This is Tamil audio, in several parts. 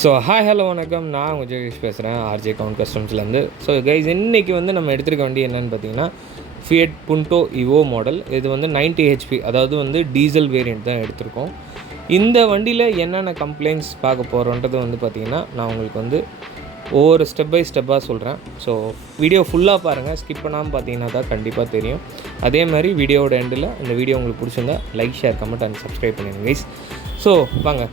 ஸோ ஹலோ வணக்கம். நான் உங்கள் ஜெகேஷ் பேசுகிறேன், ஆர்ஜே கவுண்ட் கஸ்டம்ஸ்லேருந்து. ஸோ கைஸ், இன்றைக்கி வந்து நம்ம எடுத்துருக்க வண்டி என்னென்னு பார்த்தீங்கன்னா Fiat Punto Evo மாடல். இது வந்து 90 HP, அதாவது வந்து டீசல் வேரியண்ட் தான் எடுத்திருக்கோம். இந்த வண்டியில் என்னென்ன கம்ப்ளைண்ட்ஸ் பார்க்க போகிறோன்றது வந்து பார்த்திங்கன்னா நான் உங்களுக்கு வந்து ஒவ்வொரு ஸ்டெப் பை ஸ்டெப்பாக சொல்கிறேன். ஸோ வீடியோ ஃபுல்லாக பாருங்கள், ஸ்கிப் பண்ணாமல் பார்த்தீங்கன்னா தான் கண்டிப்பாக தெரியும். அதே மாதிரி வீடியோவோட எண்டில் இந்த வீடியோ உங்களுக்கு பிடிச்சிருந்தா like, share, comment and subscribe பண்ணுங்கள் கைஸ். ஸோ வாங்க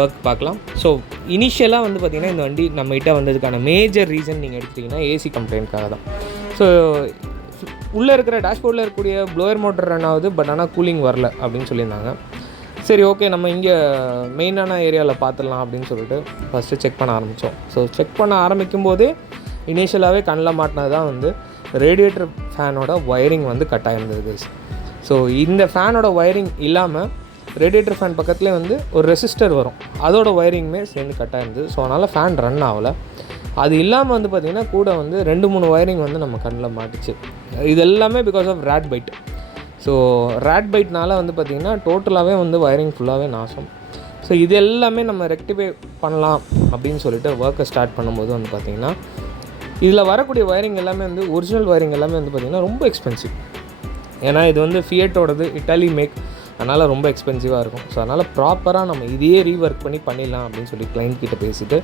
ஒர்க் பார்க்கலாம். ஸோ இனிஷியலாக வந்து பார்த்திங்கன்னா இந்த வண்டி நம்மகிட்ட வந்ததுக்கான மேஜர் ரீசன் நீங்கள் எடுத்துட்டிங்கன்னா ஏசி கம்ப்ளைண்ட்காக தான். ஸோ உள்ளே இருக்கிற டேஷ்போர்டில் இருக்கக்கூடிய ப்ளோயர் மோட்டர் ரன் ஆகுது, பட் ஆனால் கூலிங் வரல அப்படின்னு சொல்லியிருந்தாங்க. சரி, ஓகே, நம்ம இங்கே மெயினான ஏரியாவில் பார்த்துடலாம் அப்படின்னு சொல்லிட்டு ஃபஸ்ட்டு செக் பண்ண ஆரம்பித்தோம். ஸோ செக் பண்ண ஆரம்பிக்கும் போதே இனிஷியலாகவே கண்ணில் மாட்டினது தான் வந்து ரேடியேட்டர் ஃபேனோட ஒயரிங் வந்து கட் ஆகிருந்தது. ஸோ இந்த ஃபேனோட ஒயரிங் இல்லாமல் ரேடியேட்டர் ஃபேன் பக்கத்துலேயே வந்து ஒரு ரெசிஸ்டர் வரும், அதோட ஒயரிங்குமே சேர்ந்து கட்டாக இருந்தது. ஸோ அதனால் ஃபேன் ரன் ஆகலை. அது இல்லாமல் வந்து பார்த்திங்கன்னா கூட வந்து 2-3 ஒயரிங் வந்து நம்ம கண்ணில் மாட்டிச்சு. இது எல்லாமே because of rat bite. So rat பைட்னால வந்து பார்த்திங்கன்னா டோட்டலாகவே வந்து ஒயரிங் ஃபுல்லாகவே நாசம். ஸோ இது எல்லாமே நம்ம ரெக்டிஃபை பண்ணலாம் அப்படின்னு சொல்லிட்டு ஒர்க்கை ஸ்டார்ட் பண்ணும்போது வந்து பார்த்திங்கன்னா இதில் வரக்கூடிய ஒயரிங் எல்லாமே வந்து ஒரிஜினல் ஒயரிங் எல்லாமே வந்து பார்த்திங்கன்னா ரொம்ப எக்ஸ்பென்சிவ். ஏன்னா இது வந்து ஃபியட்டோடது, இட்டாலி மேக், அதனால் ரொம்ப எக்ஸ்பென்சிவாக இருக்கும். ஸோ அதனால் ப்ராப்பராக நம்ம இதையே ரீஒர்க் பண்ணிடலாம் அப்படின்னு சொல்லி கிளைண்ட் கிட்ட பேசிவிட்டு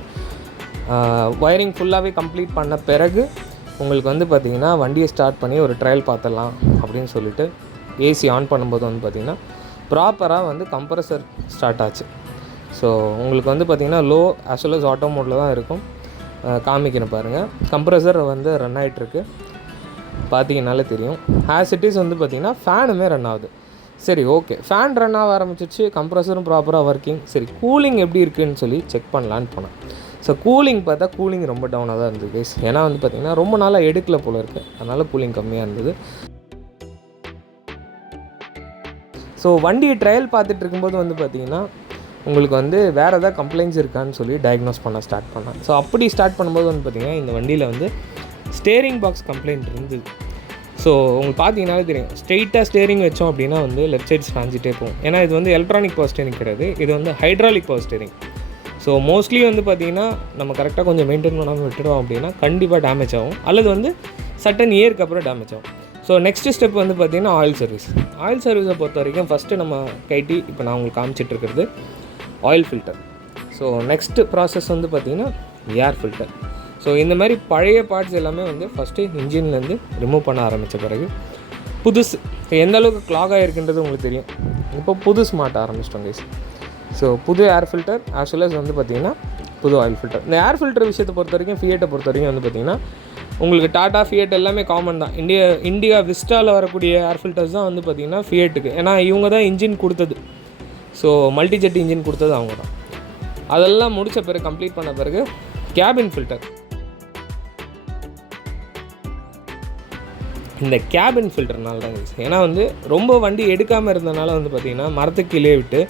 ஒயரிங் ஃபுல்லாகவே கம்ப்ளீட் பண்ண பிறகு உங்களுக்கு வந்து பார்த்திங்கன்னா வண்டியை ஸ்டார்ட் பண்ணி ஒரு ட்ரையல் பார்த்துடலாம் அப்படின்னு சொல்லிட்டு ஏசி ஆன் பண்ணும்போது வந்து பார்த்திங்கன்னா ப்ராப்பராக வந்து கம்ப்ரஸர் ஸ்டார்ட் ஆச்சு. ஸோ உங்களுக்கு வந்து பார்த்திங்கன்னா low as well as auto மோடில் தான் இருக்கும். காமிக்கணும் பாருங்கள், கம்ப்ரஸர் வந்து ரன் ஆகிட்டுருக்கு, பார்த்தீங்கன்னாலே தெரியும். ஆஸ் இட் இஸ் வந்து பார்த்திங்கன்னா ஃபேனுமே ரன் ஆகுது. சரி, ஓகே, ஃபேன் ரன் ஆக ஆரம்பிச்சிச்சு, கம்ப்ரஸரும் ப்ராப்பராக ஒர்க்கிங். சரி, கூலிங் எப்படி இருக்குதுன்னு சொல்லி செக் பண்ணலான்னு போனேன். ஸோ கூலிங் பார்த்தா கூலிங் ரொம்ப டவுனாக தான் இருந்தது கைஸ். ஏன்னா வந்து பார்த்திங்கன்னா ரொம்ப நாளாக எடுக்கல போல் இருக்குது, அதனால் கூலிங் கம்மியாக இருந்தது. ஸோ வண்டியை ட்ரையல் பார்த்துட்டு இருக்கும்போது வந்து பார்த்திங்கன்னா உங்களுக்கு வந்து வேறு எதாவது கம்ப்ளைண்ட்ஸ் இருக்கான்னு சொல்லி டயக்னோஸ் பண்ண ஸ்டார்ட் பண்ணேன். ஸோ அப்படி ஸ்டார்ட் பண்ணும்போது வந்து பார்த்திங்கன்னா இந்த வண்டியில் வந்து ஸ்டேரிங் பாக்ஸ் கம்ப்ளைண்ட் இருந்தது. ஸோ உங்களுக்கு பார்த்தீங்கன்னாலே தெரியும், ஸ்ட்ரெயிட்டாக ஸ்டேரிங் வச்சோம் அப்படின்னா வந்து லெஃப்ட் சைட் சாஞ்சிட்டே போகும். ஏன்னா இது வந்து எலக்ட்ரானிக் பவர் ஸ்டேரிங் கிடையாது, இது வந்து hydraulic power steering. So mostly வந்து பார்த்திங்கன்னா நம்ம கரெக்டாக கொஞ்சம் மெயின்டைன் பண்ணாமல் விட்டுடுவோம் அப்படின்னா கண்டிப்பாக டேமேஜ் ஆகும், அல்லது வந்து சட்டன் இயருக்கு அப்புறம் டேமேஜ் ஆகும். ஸோ நெக்ஸ்ட் ஸ்டெப் வந்து பார்த்திங்கன்னா ஆயில் சர்வீஸ். ஆயில் சர்வீஸை பொறுத்த வரைக்கும் ஃபஸ்ட்டு நம்ம கைட்டி, இப்போ நான் உங்களுக்கு காமிச்சிட்ருக்கிறது oil filter. So next process வந்து பார்த்திங்கன்னா ஏர் ஃபில்டர். ஸோ இந்த மாதிரி பழைய பார்ட்ஸ் எல்லாமே வந்து ஃபஸ்ட்டு இன்ஜின்லேருந்து ரிமூவ் பண்ண ஆரம்பித்த பிறகு புதுசு எந்த அளவுக்கு கிளாக் ஆகிருக்குன்றது உங்களுக்கு தெரியும். இப்போ புதுசு மாட்ட ஆரம்பிச்சிட்டோம் கைஸ். ஸோ புது air filter as well as வந்து பார்த்திங்கன்னா புது ஆயில் ஃபில்டர். இந்த ஏர் ஃபில்டர் விஷயத்தை பொறுத்த வரைக்கும், ஃபியட்டை பொறுத்த வரைக்கும் வந்து பார்த்திங்கன்னா உங்களுக்கு டாடா, ஃபியட் எல்லாமே காமன் தான். இந்தியா விஸ்டாவில் வரக்கூடிய ஏர் ஃபில்டர்ஸ் தான் வந்து பார்த்திங்கன்னா ஃபியட்டுக்கு. ஏன்னா இவங்க தான் இன்ஜின் கொடுத்தது. ஸோ மல்டி ஜெட் இன்ஜின் கொடுத்தது அவங்க தான். அதெல்லாம் முடித்த பிறகு, கம்ப்ளீட் பண்ண பிறகு கேபின் ஃபில்டர். இந்த கேபின் ஃபில்டர்னால தான் கைஸ். ஏன்னா வந்து ரொம்ப வண்டி எடுக்காமல் இருந்தனால வந்து பார்த்திங்கன்னா மரத்துக்கு கீழே விட்டு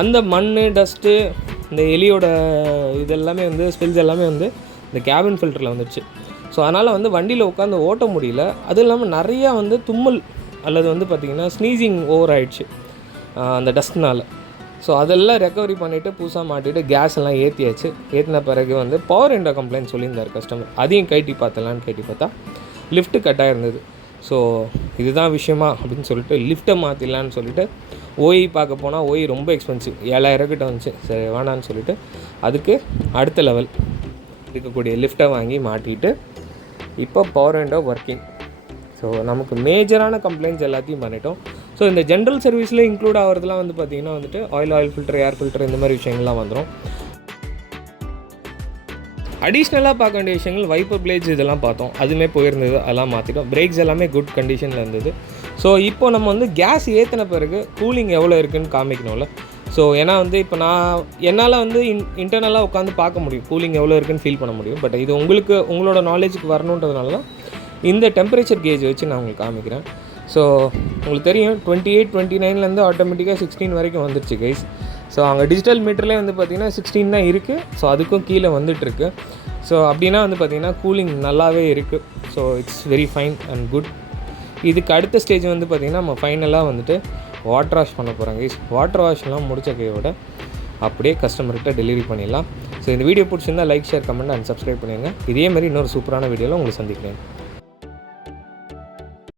அந்த மண், டஸ்ட்டு, இந்த எலியோட இதெல்லாமே வந்து ஸ்பில்ஸ் எல்லாமே வந்து இந்த கேபின் ஃபில்டரில் வந்துடுச்சு. ஸோ அதனால் வந்து வண்டியில் உட்காந்து ஓட்ட முடியல. அதுவும் இல்லாமல் நிறையா வந்து தும்மல் அல்லது வந்து பார்த்திங்கன்னா ஸ்னீசிங் ஓவர் ஆகிடுச்சு அந்த டஸ்ட்னால். ஸோ அதெல்லாம் ரெக்கவரி பண்ணிவிட்டு புதுசாக மாட்டிவிட்டு கேஸ் எல்லாம் ஏற்றியாச்சு. ஏற்றின பிறகு வந்து பவர் விண்டோ கம்ப்ளைண்ட் சொல்லியிருந்தார் கஸ்டமர். அதையும் கைட்டி பார்த்தா லிஃப்ட்டு கட்டாக இருந்தது. ஸோ இதுதான் விஷயமா அப்படின்னு சொல்லிட்டு லிஃப்ட்டை மாற்றிடலான்னு சொல்லிட்டு ஓய் பார்க்க போனால் ஓய் ரொம்ப எக்ஸ்பென்சிவ், 7000 கிட்ட வந்துச்சு. சரி வேணான்னு சொல்லிட்டு அதுக்கு அடுத்த லெவல் இருக்கக்கூடிய லிஃப்ட்டை வாங்கி மாட்டிட்டு இப்போ பவர் விண்டோ ஒர்க்கிங். ஸோ நமக்கு மேஜரான கம்ப்ளைண்ட்ஸ் எல்லாத்தையும் பண்ணிட்டோம். ஸோ இந்த ஜென்ரல் சர்வீஸில் இன்க்ளூட் ஆகிறதுலாம் வந்து பார்த்திங்கன்னா வந்துட்டு ஆயில் ஃபில்டர், ஏர் ஃபில்டர், இந்த மாதிரி விஷயங்கள்லாம் வந்துடும். அடிஷ்னலாக பார்க்க வேண்டிய விஷயங்கள் வைப்பர் பிளேட்ஸ் இதெல்லாம் பார்த்தோம், அதுவுமே போயிருந்தது, அதெல்லாம் மாற்றிட்டோம். பிரேக்ஸ் எல்லாமே குட் கண்டிஷனில் இருந்தது. ஸோ இப்போ நம்ம வந்து கேஸ் ஏற்றின பிறகு கூலிங் எவ்வளோ இருக்குதுன்னு காமிக்கணும்ல. ஸோ ஏன்னா வந்து இப்போ என்னால் வந்து இன்டர்னலாக உட்காந்து பார்க்க முடியும், கூலிங் எவ்வளோ இருக்குதுன்னு ஃபீல் பண்ண முடியும். பட் இது உங்களோட நாலேஜுக்கு வரணுன்றதுனால தான் இந்த டெம்பரேச்சர் கேஜ் வச்சு நான் உங்களுக்கு காமிக்கிறேன். ஸோ உங்களுக்கு தெரியும் 28, 29லேருந்து ஆட்டோமேட்டிக்காக 16 வரைக்கும் வந்துடுச்சு கைஸ். ஸோ அங்கே டிஜிட்டல் மீட்டர்லேயே வந்து பார்த்திங்கன்னா 16 தான் இருக்குது. ஸோ அதுக்கும் கீழே வந்துட்டுருக்கு. ஸோ அப்படின்னா வந்து பார்த்திங்கன்னா கூலிங் நல்லாவே இருக்குது. So it's very fine and good. இதுக்கு அடுத்த ஸ்டேஜ் வந்து பார்த்திங்கன்னா நம்ம ஃபைனலாக வந்துட்டு வாட்டர் வாஷ் பண்ண போகிறோம் கைஸ். வாட்டர் வாஷ்லாம் முடித்த கையோட அப்படியே கஸ்டமர்கிட்ட டெலிவரி பண்ணிடலாம். ஸோ இந்த வீடியோ பிடிச்சிருந்தால் like, share, comment and subscribe பண்ணிடுங்க. இதே மாதிரி இன்னொரு சூப்பரான வீடியோவில் உங்களை சந்திக்கிறேன்.